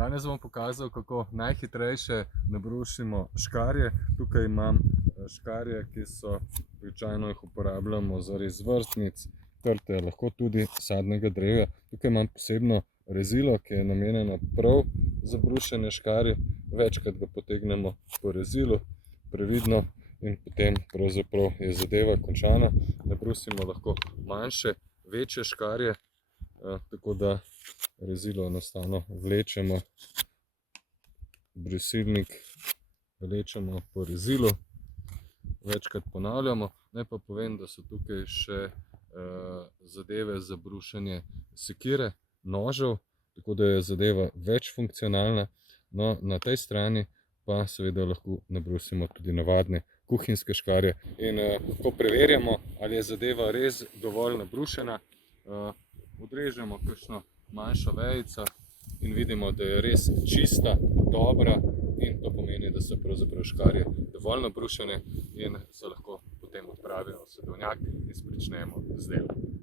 Danes bom pokazal, kako najhitrejše nabrušimo škarje. Tukaj imam škarje, ki so, običajno jih uporabljamo za rez vrtnic, trte, lahko tudi sadnega drevja. Tukaj imam posebno rezilo, ki je namenjeno prav za brušenje škarij. Večkrat ga potegnemo po rezilu, previdno, in potem pravzaprav je zadeva končana. Nabrusimo lahko manjše, večje škarje, tako da rezilo enostavno vlečemo, brusilnik vlečemo po rezilu, večkrat ponavljamo. Naj pa povem, da so tukaj še zadeve za brušenje sekire, nožev, tako da je zadeva večfunkcionalna. No, na tej strani pa seveda lahko nabrusimo tudi navadne kuhinjske škarje. In ko preverjamo, ali je zadeva res dovolj nabrušena, odrežemo kakšno manjšo vejico in vidimo, da je res čista, dobra, in to pomeni, da so pravzaprav škarje dovolj nabrušene in se lahko potem odpravimo v sadovnjak in pričnemo z delom.